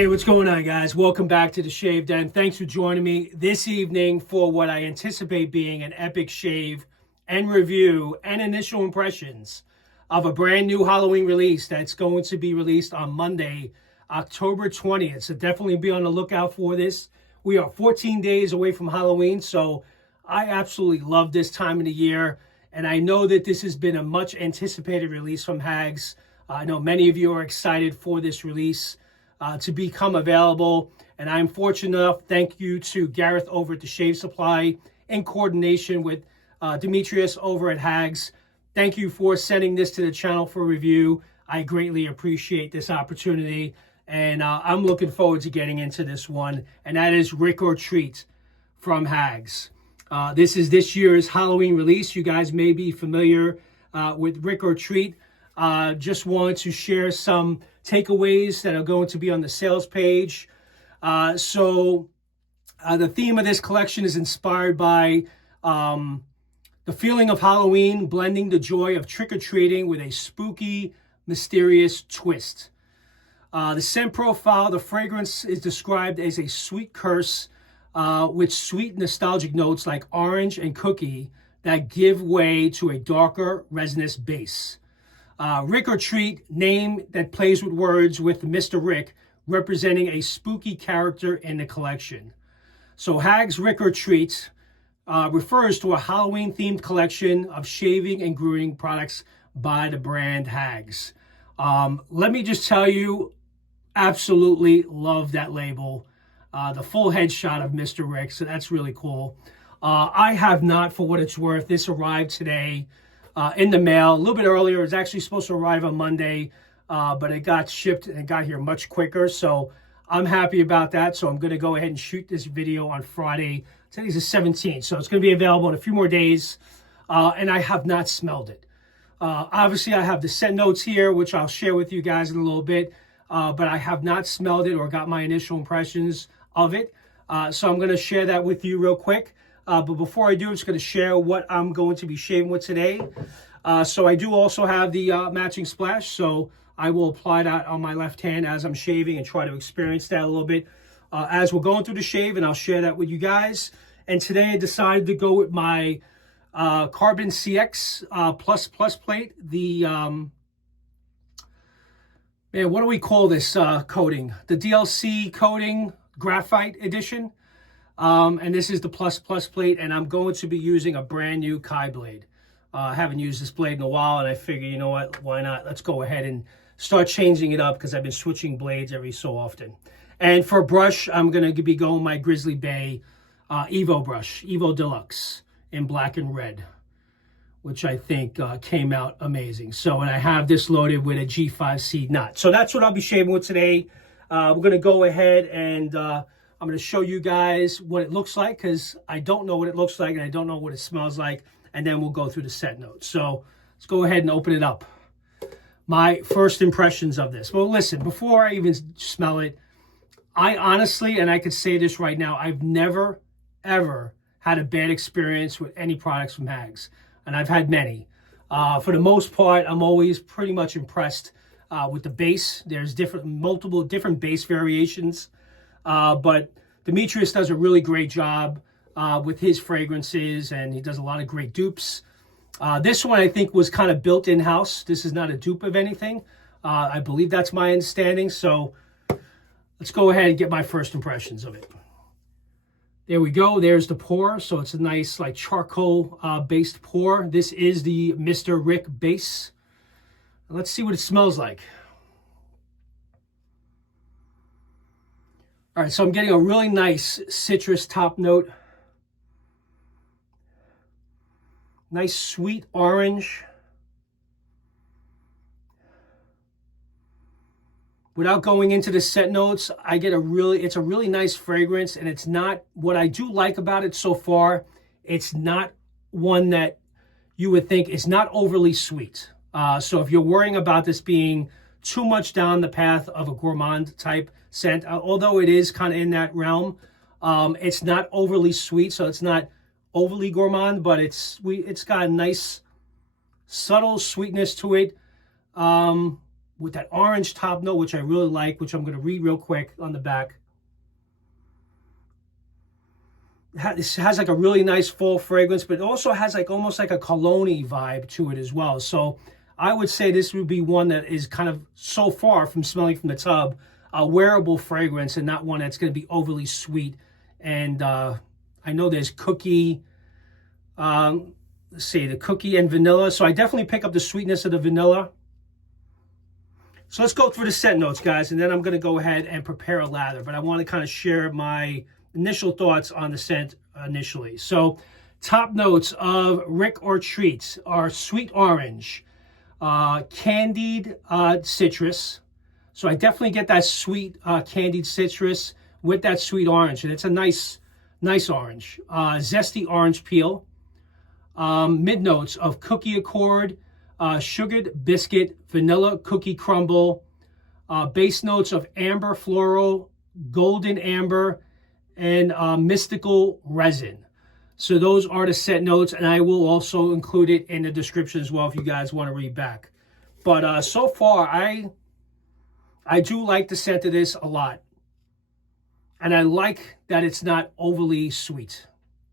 Hey, what's going on, guys? Welcome back to the Shave Den. Thanks for joining me this evening for what I anticipate being an epic shave and review and initial impressions of a brand new Halloween release that's going to be released on Monday, October 20th. So definitely be on the lookout for this. We are 14 days away from Halloween, so I absolutely love this time of the year. And I know that this has been a much anticipated release from HAGS. I know many of you are excited for this release to become available, and I'm fortunate enough, thank you to Gareth over at the Shave Supply in coordination with Dimitrios over at HAGS. Thank you for sending this to the channel for review. I greatly appreciate this opportunity, and I'm looking forward to getting into this one, and that is Rick or Treat from HAGS. This is this year's Halloween release. You guys may be familiar with Rick or Treat. Just wanted to share some takeaways that are going to be on the sales page. So the theme of this collection is inspired by the feeling of Halloween, blending the joy of trick-or-treating with a spooky, mysterious twist. The scent profile, the fragrance is described as a sweet curse with sweet nostalgic notes like orange and cookie that give way to a darker resinous base. Rick or Treat, name that plays with words with Mr. Rick, representing a spooky character in the collection. So HAGS Rick or Treat refers to a Halloween-themed collection of shaving and grooming products by the brand HAGS. Let me just tell you, absolutely love that label. The full headshot of Mr. Rick, so that's really cool. I have not, for what it's worth, this arrived today in the mail a little bit earlier. It was actually supposed to arrive on Monday, but it got shipped and it got here much quicker. So I'm happy about that. So I'm going to go ahead and shoot this video on Friday. Today's the 17th, so it's going to be available in a few more days. And I have not smelled it. Obviously, I have the scent notes here, which I'll share with you guys in a little bit. But I have not smelled it or got my initial impressions of it. So I'm going to share that with you real quick. But before I do, I'm just going to share what I'm going to be shaving with today. So I do also have the matching splash. So I will apply that on my left hand as I'm shaving and try to experience that a little bit as we're going through the shave. And I'll share that with you guys. And today I decided to go with my Carbon CX plus plate. The, man, what do we call this coating? The DLC coating Graphite edition. And this is the plus plate, and I'm going to be using a brand new Kai blade. I haven't used this blade in a while, and I figure, you know what, why not? Let's go ahead and start changing it up because I've been switching blades every so often. And for a brush, I'm going to be going my Grizzly Bay Evo brush, Evo Deluxe in black and red, which I think came out amazing. So, and I have this loaded with a G5C nut. So that's what I'll be shaving with today. We're going to go ahead and I'm going to show you guys what it looks like because I don't know what it looks like and I don't know what it smells like. And then we'll go through the scent notes. So let's go ahead and open it up. My first impressions of this. Well, listen, before I even smell it, I honestly, and I could say this right now, I've never, ever had a bad experience with any products from HAGS. And I've had many. For the most part, I'm always pretty much impressed with the base. There's multiple different base variations. But Dimitrios does a really great job with his fragrances, and he does a lot of great dupes. This one I think was kind of built in-house. This is not a dupe of anything. I believe that's my understanding. So let's go ahead and get my first impressions of it. There we go. There's the pour. So it's a nice like charcoal based pour. This is the Mr. Rick base. Let's see what it smells like. All right, so I'm getting a really nice citrus top note. Nice sweet orange. Without going into the scent notes, I get it's a really nice fragrance, and it's not, what I do like about it so far, it's not one that you would think is not overly sweet. So if you're worrying about this being too much down the path of a gourmand type scent, although it is kind of in that realm, it's not overly sweet, so it's not overly gourmand, but it's got a nice subtle sweetness to it. with that orange top note, which I really like, which I'm going to read real quick on the back. It has like a really nice fall fragrance, but it also has like almost like a cologne-y vibe to it as well. So I would say this would be one that is kind of, so far from smelling from the tub, a wearable fragrance and not one that's going to be overly sweet. And I know there's cookie, let's see, the cookie and vanilla. So I definitely pick up the sweetness of the vanilla. So let's go through the scent notes, guys, and then I'm going to go ahead and prepare a lather. But I want to kind of share my initial thoughts on the scent initially. So top notes of Rick or Treats are sweet orange, candied citrus. So I definitely get that sweet candied citrus with that sweet orange, and it's a nice orange. Zesty orange peel. Mid notes of cookie accord, sugared biscuit, vanilla cookie crumble. Base notes of amber floral, golden amber, and mystical resin. So those are the scent notes, and I will also include it in the description as well if you guys want to read back. But so far, I do like the scent of this a lot. And I like that it's not overly sweet,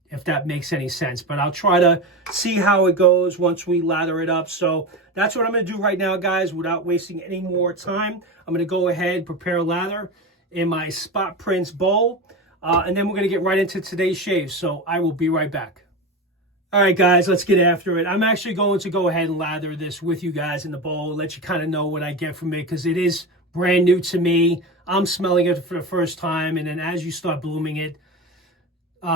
if that makes any sense. But I'll try to see how it goes once we lather it up. So that's what I'm going to do right now, guys, without wasting any more time. I'm going to go ahead and prepare a lather in my Spot Prints bowl. And then we're going to get right into today's shave. So I will be right back. All right, guys, let's get after it. I'm actually going to go ahead and lather this with you guys in the bowl, let you kind of know what I get from it, because it is brand new to me. I'm smelling it for the first time. And then as you start blooming it,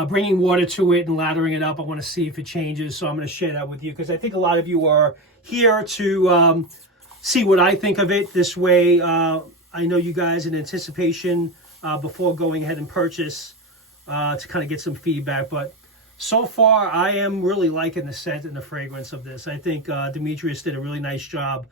bringing water to it and lathering it up, I want to see if it changes. So I'm going to share that with you, because I think a lot of you are here to see what I think of it. This way, I know you guys in anticipation before going ahead and purchase to kind of get some feedback. But so far, I am really liking the scent and the fragrance of this. I think Dimitrios did a really nice job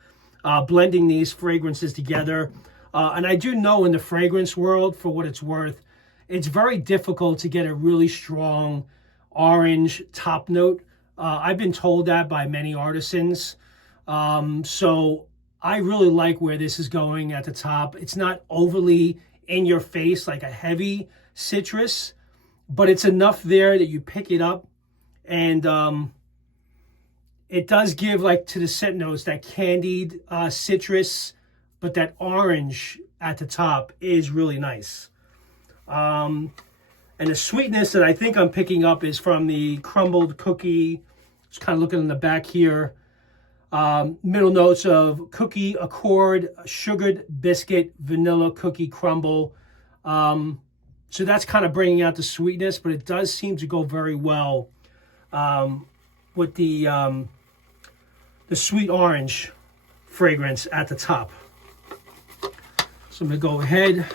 blending these fragrances together. And I do know in the fragrance world, for what it's worth, it's very difficult to get a really strong orange top note. I've been told that by many artisans. So I really like where this is going at the top. It's not overly in your face like a heavy citrus, but it's enough there that you pick it up. And it does give, like, to the scent notes, that candied citrus, but that orange at the top is really nice. And the sweetness that I think I'm picking up is from the crumbled cookie. Just kind of looking in the back here. Middle notes of cookie accord, sugared biscuit, vanilla cookie crumble. So that's kind of bringing out the sweetness, but it does seem to go very well with the sweet orange fragrance at the top. So I'm going to go ahead.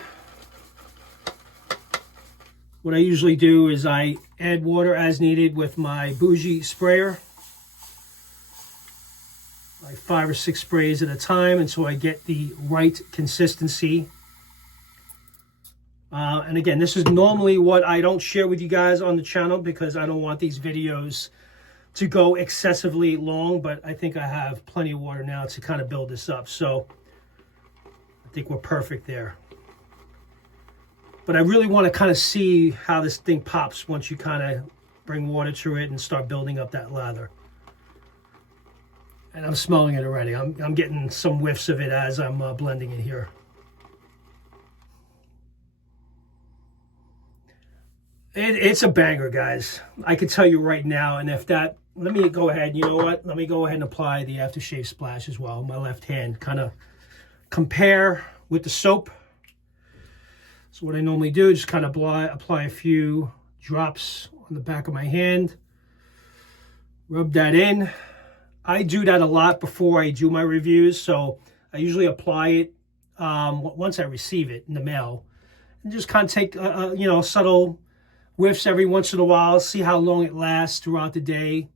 What I usually do is I add water as needed with my bougie sprayer. Like 5 or 6 sprays at a time until I get the right consistency. And again, this is normally what I don't share with you guys on the channel, because I don't want these videos to go excessively long, but I think I have plenty of water now to kind of build this up. So I think we're perfect there. But I really want to kind of see how this thing pops once you kind of bring water to it and start building up that lather. And I'm smelling it already. I'm getting some whiffs of it as I'm blending it here. It's a banger, guys. I can tell you right now. And if that, let me go ahead. You know what? Let me go ahead and apply the aftershave splash as well. My left hand, kind of compare with the soap. So what I normally do is just kind of apply a few drops on the back of my hand. Rub that in. I do that a lot before I do my reviews. So I usually apply it once I receive it in the mail. And just kind of take, subtle whiffs every once in a while. See how long it lasts throughout the day.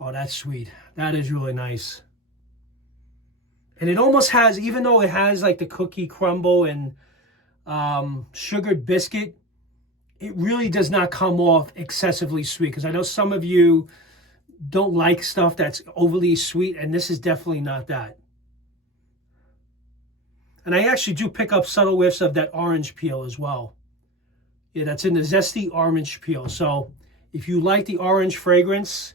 Oh, that's sweet. That is really nice. And it almost has, even though it has like the cookie crumble and sugared biscuit, it really does not come off excessively sweet. Because I know some of you don't like stuff that's overly sweet, and this is definitely not that. And I actually do pick up subtle whiffs of that orange peel as well. Yeah, that's in the zesty orange peel. So if you like the orange fragrance,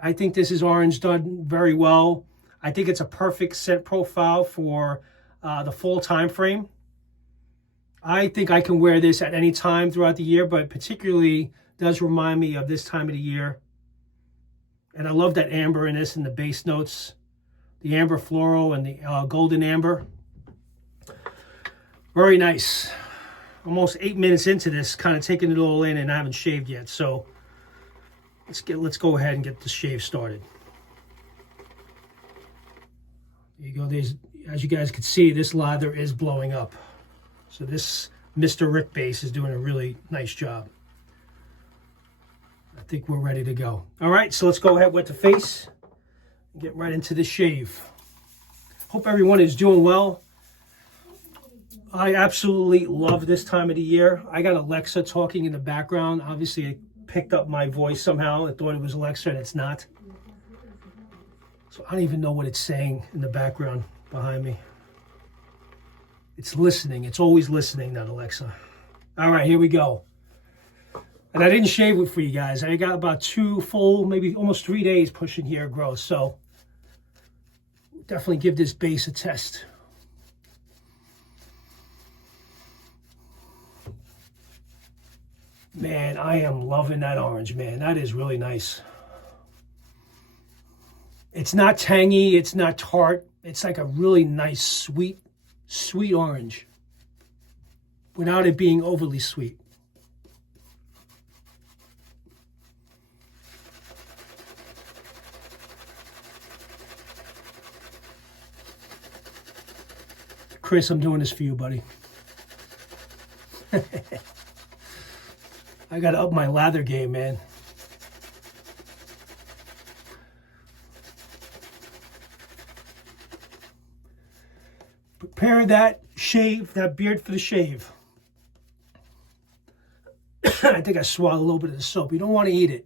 I think this is orange done very well. I think it's a perfect scent profile for the fall time frame. I think I can wear this at any time throughout the year, but particularly does remind me of this time of the year. And I love that amber in this and the base notes, the amber floral and the golden amber. Very nice. Almost 8 minutes into this, kind of taking it all in, and I haven't shaved yet. So let's go ahead and get the shave started. There you go. As you guys can see, this lather is blowing up. So this Mr. Rick base is doing a really nice job. I think we're ready to go. All right, so let's go ahead with the face and get right into the shave. Hope everyone is doing well. I absolutely love this time of the year. I got Alexa talking in the background. Obviously, I picked up my voice somehow. I thought it was Alexa, and it's not. So I don't even know what it's saying in the background behind me. It's listening. It's always listening, that Alexa. All right, here we go. And I didn't shave it for you guys. I got about 2 full, maybe almost 3 days pushing hair growth. So definitely give this base a test. Man, I am loving that orange, man. That is really nice. It's not tangy. It's not tart. It's like a really nice, sweet orange without it being overly sweet. Chris, I'm doing this for you, buddy. I got to up my lather game, man. Prepare that shave, that beard for the shave. I think I swallowed a little bit of the soap. You don't want to eat it.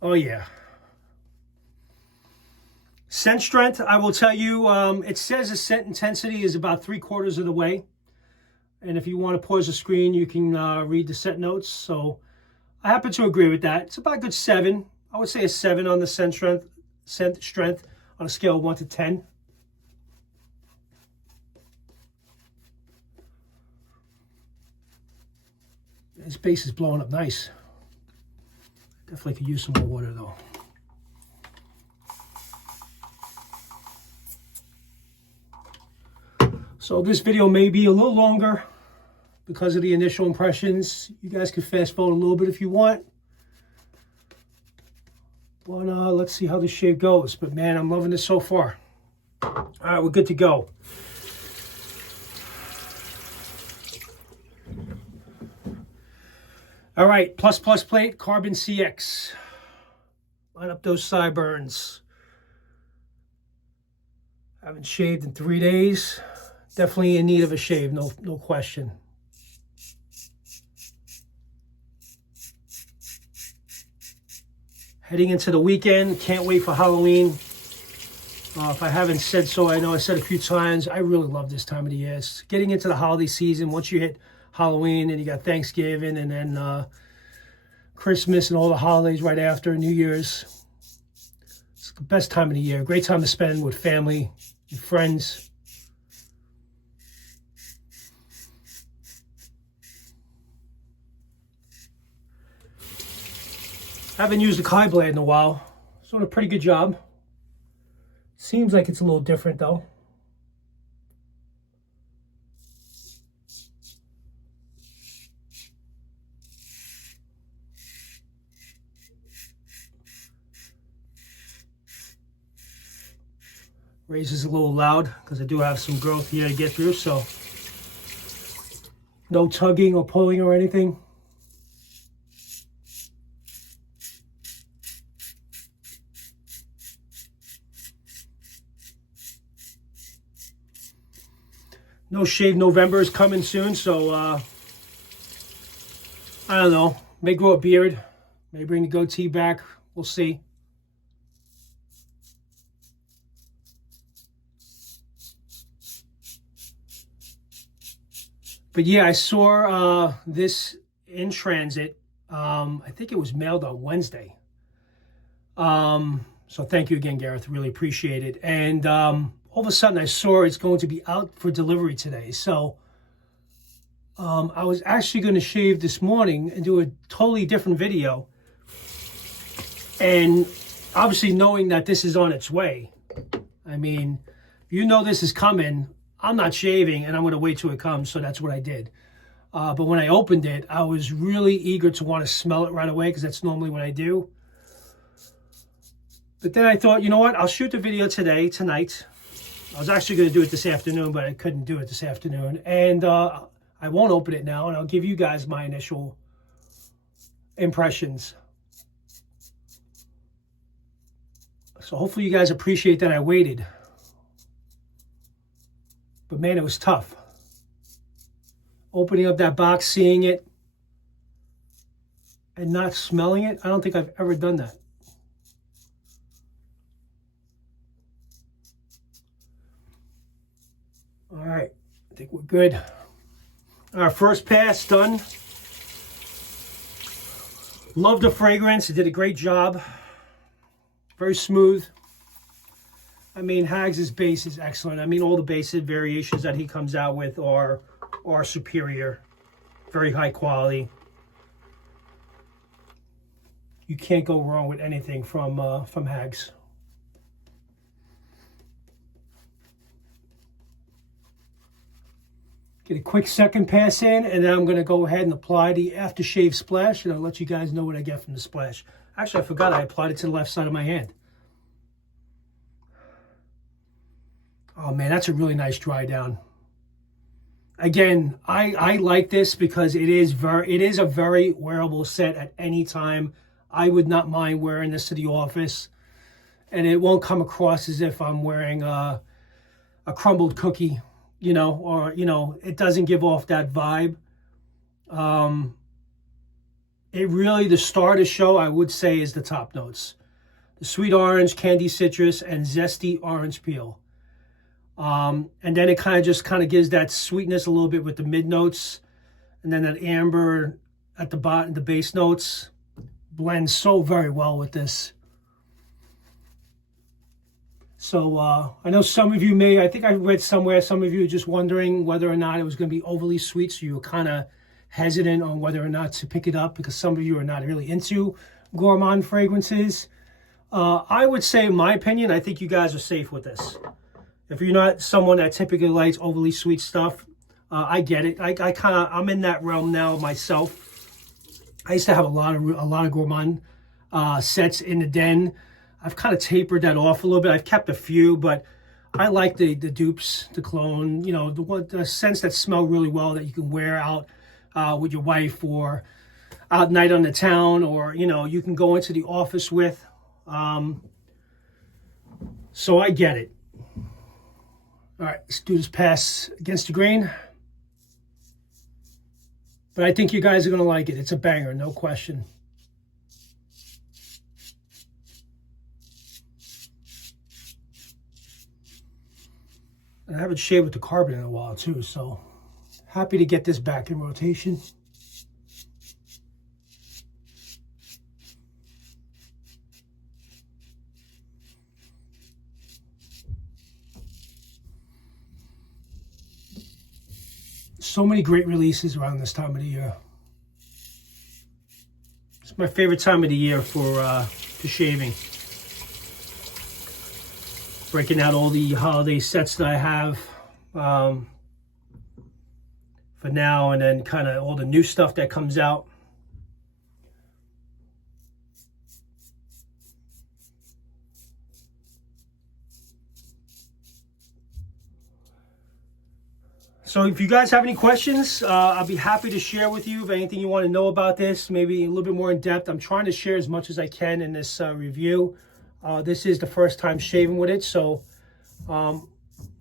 Oh, yeah. Scent strength, I will tell you, it says the scent intensity is about 3/4 of the way. And if you want to pause the screen, you can read the scent notes. So I happen to agree with that. It's about a good 7. I would say a 7 on the scent strength on a scale of 1 to 10. This base is blowing up nice. Definitely could use some more water though. So this video may be a little longer because of the initial impressions. You guys can fast forward a little bit if you want. But let's see how the shave goes. But man, I'm loving this so far. All right, we're good to go. All right, plus plate, Carbon CX. Line up those sideburns. Haven't shaved in 3 days. Definitely in need of a shave, no question. Heading into the weekend, can't wait for Halloween. If I haven't said so, I know I said a few times, I really love this time of the year. It's getting into the holiday season, once you hit Halloween and you got Thanksgiving and then Christmas and all the holidays right after, New Year's. It's the best time of the year. Great time to spend with family and friends. I haven't used the Kai blade in a while. It's doing a pretty good job. Seems like it's a little different though. Razor's a little loud because I do have some growth here to get through, so no tugging or pulling or anything. No Shave November is coming soon, so I don't know. May grow a beard, may bring the goatee back. We'll see. But yeah, I saw this in transit. I think it was mailed on Wednesday. So thank you again, Gareth. Really appreciate it. And all of a sudden I saw it's going to be out for delivery today. So I was actually going to shave this morning and do a totally different video. And obviously knowing that this is on its way. I mean, you know this is coming. I'm not shaving and I'm going to wait till it comes. So that's what I did. But when I opened it, I was really eager to want to smell it right away because that's normally what I do. But then I thought, you know what? I'll shoot the video tonight. I was actually going to do it this afternoon, but I couldn't do it this afternoon. And I won't open it now, and I'll give you guys my initial impressions. So hopefully you guys appreciate that I waited. But man, it was tough. Opening up that box, seeing it, and not smelling it. I don't think I've ever done that. All right, I think we're good. Our first pass done. Love the fragrance. It did a great job. Very smooth. I mean, HAGS' base is excellent. I mean, all the basic variations that he comes out with are superior. Very high quality. You can't go wrong with anything from HAGS. Get a quick second pass in, and then I'm going to go ahead and apply the aftershave splash, and I'll let you guys know what I get from the splash. Actually, I forgot I applied it to the left side of my hand. Oh man, that's a really nice dry down. Again, I like this because it is a very wearable set at any time. I would not mind wearing this to the office, and it won't come across as if I'm wearing a crumbled cookie, you know, or, you know, it doesn't give off that vibe. It really, the star of the show, I would say, is the top notes. The sweet orange, candy citrus, and zesty orange peel. And then it kind of gives that sweetness a little bit with the mid notes, and then that amber at the bottom, the base notes blends so very well with this. So I know some of you I think I read somewhere, some of you are just wondering whether or not it was going to be overly sweet, so you were kind of hesitant on whether or not to pick it up because some of you are not really into gourmand fragrances. I would say, in my opinion, I think you guys are safe with this. If you're not someone that typically likes overly sweet stuff, I get it. I'm in that realm now myself. I used to have a lot of gourmand sets in the den. I've kind of tapered that off a little bit. I've kept a few, but I like the dupes, the cologne, you know, the scents that smell really well that you can wear out with your wife or out night on the town, or, you know, you can go into the office with. So I get it. All right, let's do this pass against the grain. But I think you guys are going to like it. It's a banger, no question. And I haven't shaved with the carbon in a while too, so happy to get this back in rotation. So many great releases around this time of the year. It's my favorite time of the year for shaving. Breaking out all the holiday sets that I have for now, and then kind of all the new stuff that comes out. So if you guys have any questions, I'll be happy to share with you. If anything you want to know about this, maybe a little bit more in depth, I'm trying to share as much as I can in this review. This is the first time shaving with it, so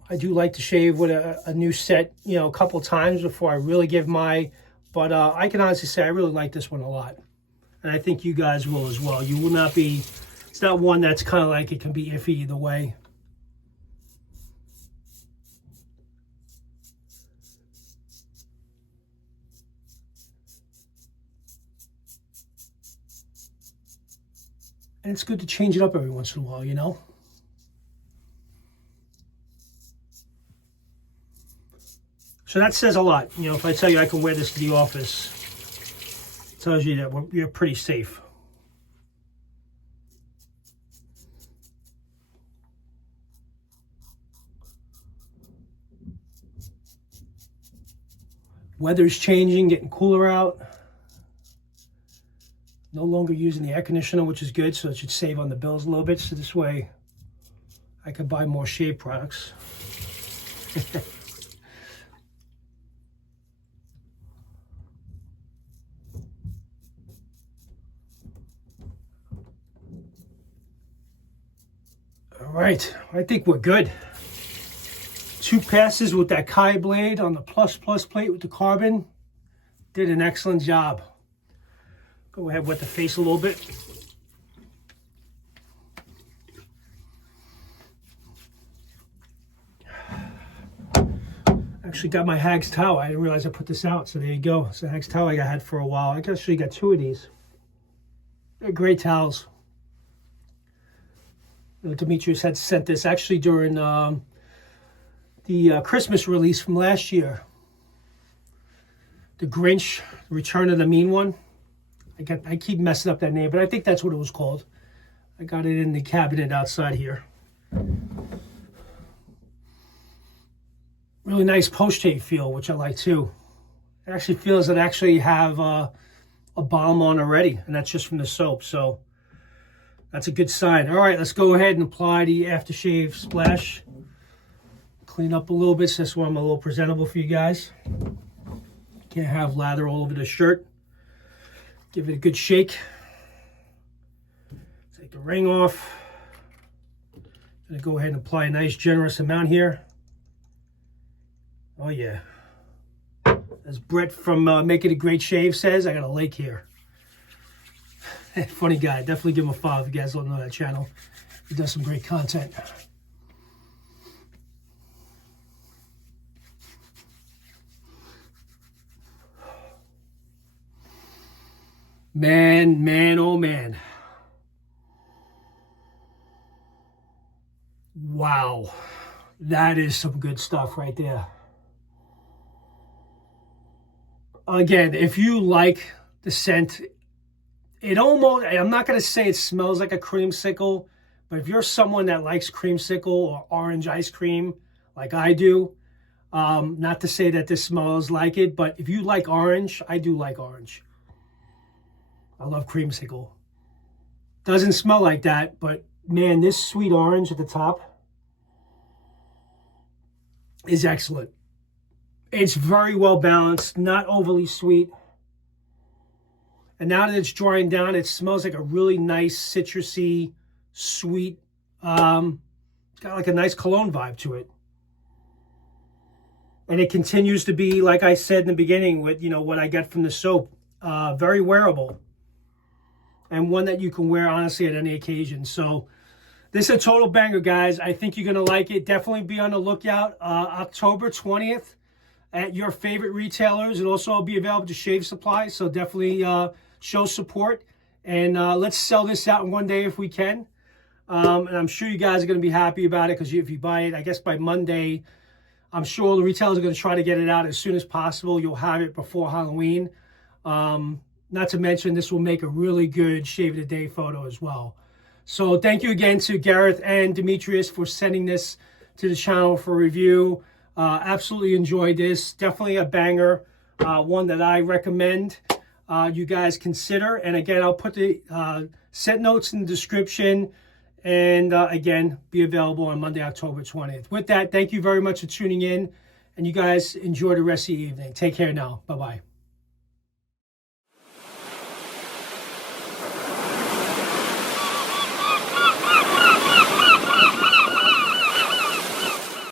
I do like to shave with a new set, you know, a couple times before I really give my, but I can honestly say I really like this one a lot. And I think you guys will as well. You will not be, it's not one that's kind of like it can be iffy either way. And it's good to change it up every once in a while, you know? So that says a lot. You know, if I tell you I can wear this to the office, it tells you that you're pretty safe. Weather's changing, getting cooler out. No longer using the air conditioner, which is good, so it should save on the bills a little bit. So this way I could buy more shave products. All right, I think we're good. 2 passes with that Kai blade on the plus plate with the carbon. Did an excellent job. Go ahead, wet the face a little bit. Actually got my HAGS towel. I didn't realize I put this out, so there you go. It's a HAGS towel I had for a while. I actually got 2 of these. They're great towels. Dimitrios had sent this actually during the Christmas release from last year. The Grinch, Return of the Mean One. I keep messing up that name, but I think that's what it was called. I got it in the cabinet outside here. Really nice post-shave feel, which I like too. It actually feels that I actually have a balm on already, and that's just from the soap, so that's a good sign. All right, let's go ahead and apply the aftershave splash. Clean up a little bit, so that's why I'm a little presentable for you guys. Can't have lather all over the shirt. Give it a good shake. Take the ring off. Gonna go ahead and apply a nice generous amount here. Oh yeah. As Brett from Making a Great Shave says, I got a lake here. Funny guy. Definitely give him a follow if you guys don't know that channel. He does some great content. Man, oh man. Wow. That is some good stuff right there. Again, if you like the scent, it almost, I'm not going to say it smells like a creamsicle, but if you're someone that likes creamsicle or orange ice cream like I do, not to say that this smells like it, but if you like orange, I do like orange. I love creamsicle. Doesn't smell like that, but man, this sweet orange at the top is excellent. It's very well balanced, not overly sweet. And now that it's drying down, it smells like a really nice citrusy, sweet, it's got like a nice cologne vibe to it. And it continues to be, like I said in the beginning, with, you know, what I get from the soap, very wearable. And one that you can wear, honestly, at any occasion. So this is a total banger, guys. I think you're going to like it. Definitely be on the lookout. October 20th at your favorite retailers. It'll also be available to Shave Supply. So definitely show support. And let's sell this out in one day if we can. And I'm sure you guys are going to be happy about it, because if you buy it, I guess by Monday, I'm sure the retailers are going to try to get it out as soon as possible. You'll have it before Halloween. Not to mention, this will make a really good shave of the day photo as well. So thank you again to Gareth and Dimitrios for sending this to the channel for review. Absolutely enjoyed this. Definitely a banger. One that I recommend you guys consider. And again, I'll put the set notes in the description. And again, be available on Monday, October 20th. With that, thank you very much for tuning in. And you guys enjoy the rest of the evening. Take care now. Bye-bye.